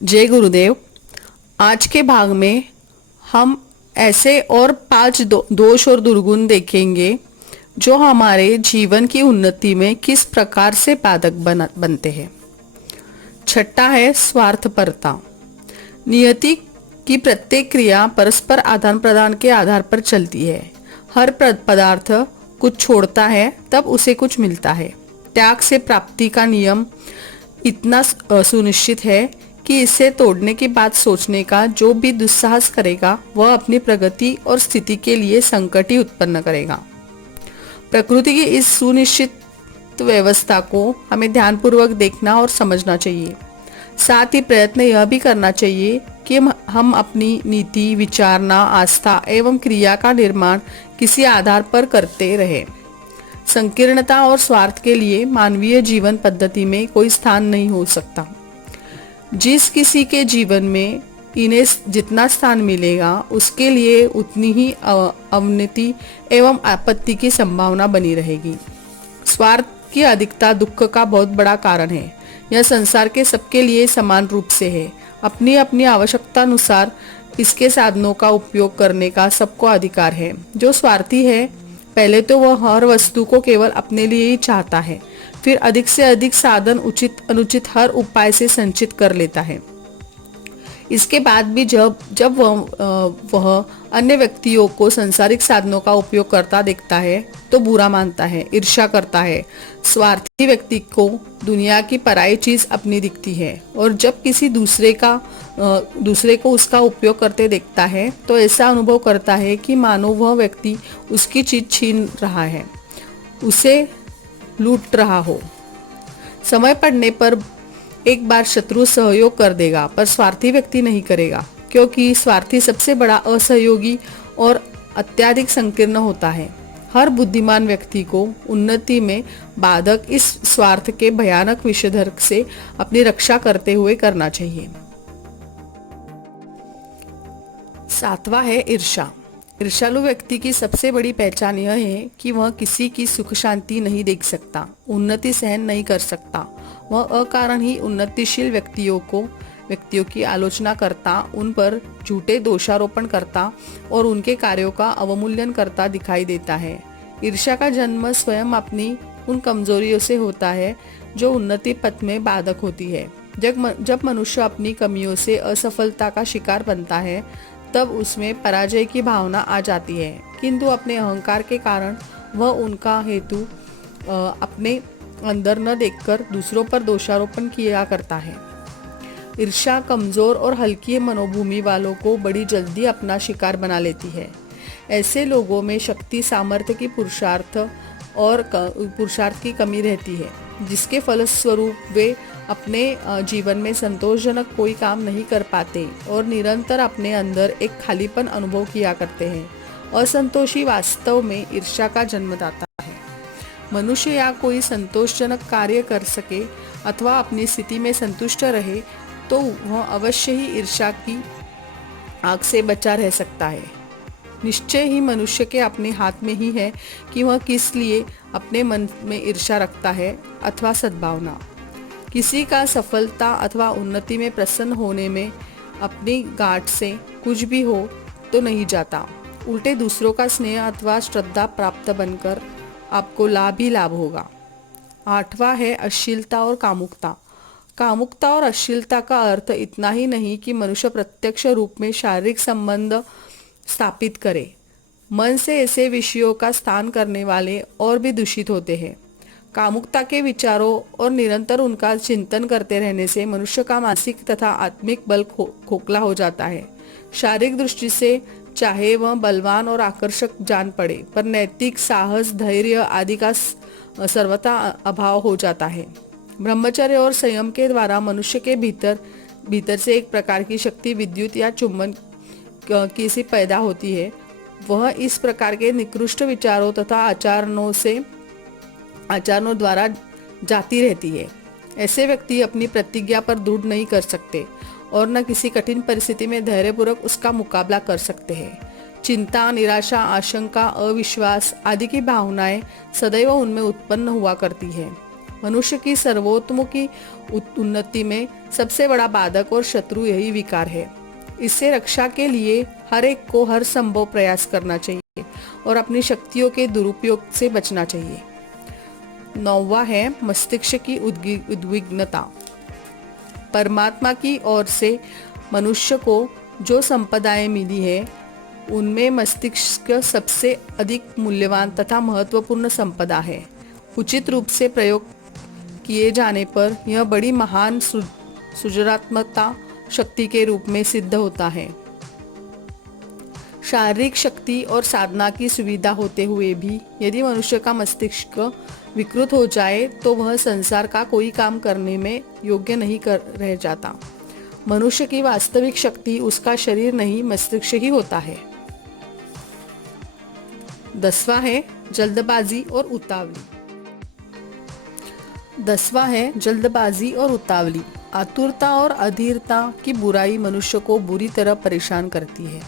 जय गुरुदेव। आज के भाग में हम ऐसे और 5 दोष और दुर्गुण देखेंगे जो हमारे जीवन की उन्नति में किस प्रकार से बाधक बनते हैं। छठा है स्वार्थपरता। नियति की प्रत्येक क्रिया परस्पर आदान प्रदान के आधार पर चलती है। हर पदार्थ कुछ छोड़ता है तब उसे कुछ मिलता है। त्याग से प्राप्ति का नियम इतना सुनिश्चित है कि इसे तोड़ने की बात सोचने का जो भी दुस्साहस करेगा वह अपनी प्रगति और स्थिति के लिए संकट ही उत्पन्न करेगा। प्रकृति की इस सुनिश्चित व्यवस्था को हमें ध्यानपूर्वक देखना और समझना चाहिए। साथ ही प्रयत्न यह भी करना चाहिए कि हम अपनी नीति, विचारना, आस्था एवं क्रिया का निर्माण किसी आधार पर करते रहें। संकीर्णता और स्वार्थ के लिए मानवीय जीवन पद्धति में कोई स्थान नहीं हो सकता। जिस किसी के जीवन में इन्हें जितना स्थान मिलेगा उसके लिए उतनी ही अवनति एवं आपत्ति की संभावना बनी रहेगी। स्वार्थ की अधिकता दुख का बहुत बड़ा कारण है। यह संसार के सबके लिए समान रूप से है। अपनी अपनी आवश्यकता अनुसार इसके साधनों का उपयोग करने का सबको अधिकार है। जो स्वार्थी है पहले तो वह हर वस्तु को केवल अपने लिए ही चाहता है, फिर अधिक से अधिक साधन उचित अनुचित हर उपाय से संचित कर लेता है। इसके बाद भी जब वह अन्य व्यक्तियों को संसारिक साधनों का उपयोग करता देखता है तो बुरा मानता है, ईर्ष्या करता है। स्वार्थी व्यक्ति को दुनिया की पराई चीज अपनी दिखती है और जब किसी दूसरे को उसका उपयोग करते देखता है तो ऐसा अनुभव करता है कि मानो वह व्यक्ति उसकी चीज छीन रहा है, उसे लूट रहा हो। समय पड़ने पर एक बार शत्रु सहयोग कर देगा पर स्वार्थी व्यक्ति नहीं करेगा, क्योंकि स्वार्थी सबसे बड़ा असहयोगी और अत्यधिक संकीर्ण होता है। हर बुद्धिमान व्यक्ति को उन्नति में बाधक इस स्वार्थ के भयानक विषधर से अपनी रक्षा करते हुए करना चाहिए। सातवां है ईर्ष्या। ईर्ष्यालु व्यक्ति की सबसे बड़ी पहचान यह है कि वह किसी की सुख शांति नहीं देख सकता, उन्नति सहन नहीं कर सकता। वह अकारण ही उन्नतिशील व्यक्तियों की आलोचना करता, उन पर झूठे दोषारोपण करता और उनके कार्यों का अवमूल्यन करता दिखाई देता है। ईर्ष्या का जन्म स्वयं अपनी उन कमजोरियों से होता है जो उन्नति पथ में बाधक होती है। जब मनुष्य अपनी कमियों से असफलता का शिकार बनता है तब उसमें पराजय की भावना आ जाती है, किंतु अपने अहंकार के कारण वह उनका हेतु अपने अंदर न देखकर दूसरों पर दोषारोपण किया करता है। ईर्ष्या कमजोर और हल्की मनोभूमि वालों को बड़ी जल्दी अपना शिकार बना लेती है। ऐसे लोगों में शक्ति, सामर्थ्य की पुरुषार्थ की कमी रहती है, जिसके फलस्वरूप वे अपने जीवन में संतोषजनक कोई काम नहीं कर पाते और निरंतर अपने अंदर एक खालीपन अनुभव किया करते हैं। असंतोषी वास्तव में ईर्ष्या का जन्मदाता है। मनुष्य या कोई संतोषजनक कार्य कर सके अथवा अपनी स्थिति में संतुष्ट रहे तो वह अवश्य ही ईर्ष्या की आग से बचा रह सकता है। निश्चय ही मनुष्य के अपने हाथ में ही है कि वह किस लिए अपने मन में ईर्ष्या रखता है अथवा सद्भावना। किसी का सफलता अथवा उन्नति में प्रसन्न होने में अपनी गांठ से कुछ भी हो तो नहीं जाता, उल्टे दूसरों का स्नेह अथवा श्रद्धा प्राप्त बनकर आपको लाभ ही लाभ होगा। आठवां है अश्लीलता और कामुकता। कामुकता और अश्लीलता का अर्थ इतना ही नहीं कि मनुष्य प्रत्यक्ष रूप में शारीरिक संबंध स्थापित करे। मन से ऐसे विषयों का स्थान करने वाले और भी दूषित होते हैं। कामुकता के विचारों और निरंतर उनका चिंतन करते रहने से मनुष्य का मानसिक तथा आत्मिक बल खोखला हो जाता है। शारीरिक दृष्टि से चाहे वह बलवान और आकर्षक जान पड़े, पर नैतिक साहस, धैर्य आदि का सर्वथा अभाव हो जाता है। ब्रह्मचर्य और संयम के द्वारा मनुष्य के भीतर से एक प्रकार की शक्ति, विद्युत या चुंबन की सी पैदा होती है। वह इस प्रकार के निकृष्ट विचारों तथा आचरणों द्वारा जाती रहती है। ऐसे व्यक्ति अपनी प्रतिज्ञा पर दृढ़ नहीं कर सकते और न किसी कठिन परिस्थिति में धैर्यपूर्वक उसका मुकाबला कर सकते हैं। चिंता, निराशा, आशंका, अविश्वास आदि की भावनाएं सदैव उनमें उत्पन्न हुआ करती है। मनुष्य की सर्वोत्तमुखी उन्नति में सबसे बड़ा बाधक और शत्रु यही विकार है। इससे रक्षा के लिए हर एक को हर संभव प्रयास करना चाहिए और अपनी शक्तियों के दुरुपयोग से बचना चाहिए। 9वां है मस्तिष्क की उद्विग्नता। परमात्मा की ओर से मनुष्य को जो संपदाएं मिली है उनमें मस्तिष्क सबसे अधिक मूल्यवान तथा महत्वपूर्ण संपदा है। उचित रूप से प्रयोग किए जाने पर यह बड़ी महान सृजनात्मकता शक्ति के रूप में सिद्ध होता है। शारीरिक शक्ति और साधना की सुविधा होते हुए भी यदि मनुष्य का मस्तिष्क विकृत हो जाए तो वह संसार का कोई काम करने में योग्य नहीं रह जाता। मनुष्य की वास्तविक शक्ति उसका शरीर नहीं मस्तिष्क ही होता है। 10वां है जल्दबाजी और उतावली। 10वां है जल्दबाजी और उतावली। आतुरता और अधीरता की बुराई मनुष्य को बुरी तरह परेशान करती है।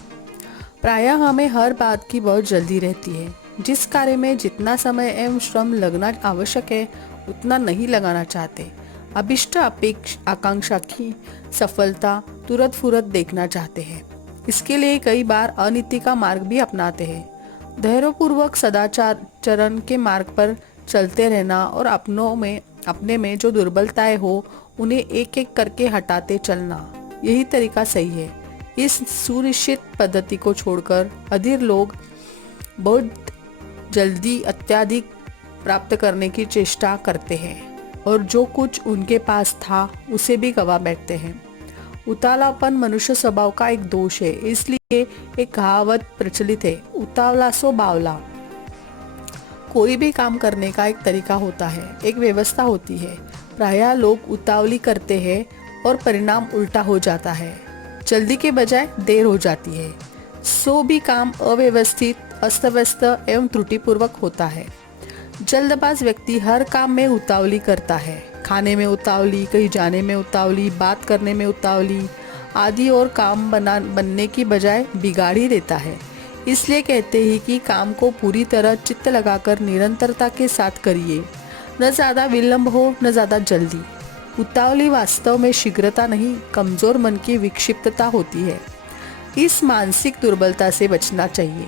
प्रायः हमें हर बात की बहुत जल्दी रहती है। जिस कार्य में जितना समय एवं श्रम लगना आवश्यक है उतना नहीं लगाना चाहते। अभिष्ट आकांक्षा की सफलता तुरंत फुरत देखना चाहते हैं। इसके लिए कई बार अनीति का मार्ग भी अपनाते हैं। धैर्यपूर्वक सदाचार चरण के मार्ग पर चलते रहना और अपने में जो दुर्बलताएं हो उन्हें एक एक करके हटाते चलना, यही तरीका सही है। इस सुनिश्चित पद्धति को छोड़कर अधीर लोग बहुत जल्दी अत्यधिक प्राप्त करने की चेष्टा करते हैं और जो कुछ उनके पास था उसे भी गवा बैठते हैं। उतावलापन मनुष्य स्वभाव का एक दोष है, इसलिए एक कहावत प्रचलित है, उतावला सो बावला। कोई भी काम करने का एक तरीका होता है, एक व्यवस्था होती है। प्रायः लोग उतावली करते हैं और परिणाम उल्टा हो जाता है। जल्दी के बजाय देर हो जाती है। सो भी काम अव्यवस्थित, अस्त व्यस्त एवं त्रुटिपूर्वक होता है। जल्दबाज व्यक्ति हर काम में उतावली करता है। खाने में उतावली, कहीं जाने में उतावली, बात करने में उतावली आदि, और काम बनने की बजाय बिगाड़ ही देता है। इसलिए कहते हैं कि काम को पूरी तरह चित्त लगाकर निरंतरता के साथ करिए। न ज़्यादा विलंब हो न ज़्यादा जल्दी। उतावली वास्तव में शीघ्रता नहीं, कमजोर मन की विक्षिप्तता होती है। इस मानसिक दुर्बलता से बचना चाहिए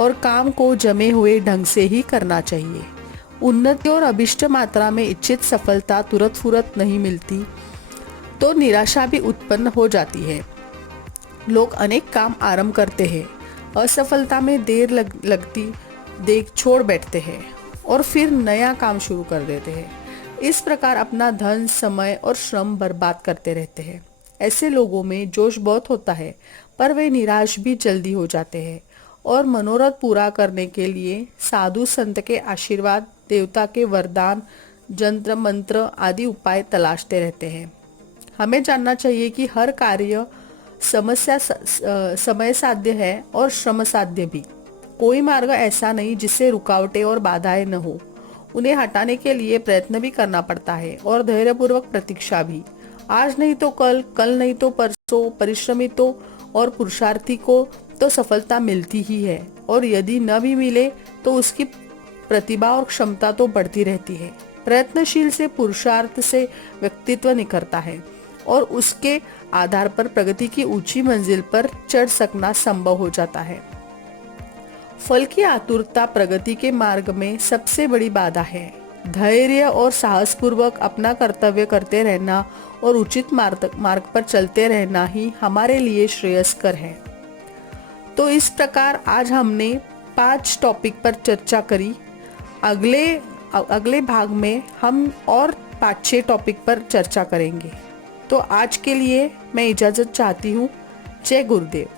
और काम को जमे हुए ढंग से ही करना चाहिए। उन्नति और अभिष्ट मात्रा में इच्छित सफलता तुरंत फुरत नहीं मिलती तो निराशा भी उत्पन्न हो जाती है। लोग अनेक काम आरंभ करते हैं, असफलता में देर लगती देख छोड़ बैठते हैं और फिर नया काम शुरू कर देते हैं। इस प्रकार अपना धन, समय और श्रम बर्बाद करते रहते हैं। ऐसे लोगों में जोश बहुत होता है पर वे निराश भी जल्दी हो जाते हैं और मनोरथ पूरा करने के लिए साधु संत के आशीर्वाद, देवता के वरदान, जंत्र मंत्र आदि उपाय तलाशते रहते हैं। हमें जानना चाहिए कि हर कार्य समय साध्य है और श्रम साध्य भी। कोई मार्ग ऐसा नहीं जिससे रुकावटें और बाधाएं न हो। उन्हें हटाने के लिए प्रयत्न भी करना पड़ता है और धैर्यपूर्वक प्रतीक्षा भी। आज नहीं तो कल, कल नहीं तो परसों, परिश्रमितों और पुरुषार्थी को तो सफलता मिलती ही है, और यदि न भी मिले तो उसकी प्रतिभा और क्षमता तो बढ़ती रहती है। प्रयत्नशील से पुरुषार्थ से व्यक्तित्व निखरता है और उसके आधार पर प्रगति की ऊंची मंजिल पर चढ़ सकना संभव हो जाता है। फल की आतुरता प्रगति के मार्ग में सबसे बड़ी बाधा है। धैर्य और साहस पूर्वक अपना कर्तव्य करते रहना और उचित मार्ग पर चलते रहना ही हमारे लिए श्रेयस्कर है। तो इस प्रकार आज हमने 5 टॉपिक पर चर्चा करी। अगले भाग में हम और 5-6 टॉपिक पर चर्चा करेंगे। तो आज के लिए मैं इजाजत चाहती हूँ। जय गुरुदेव।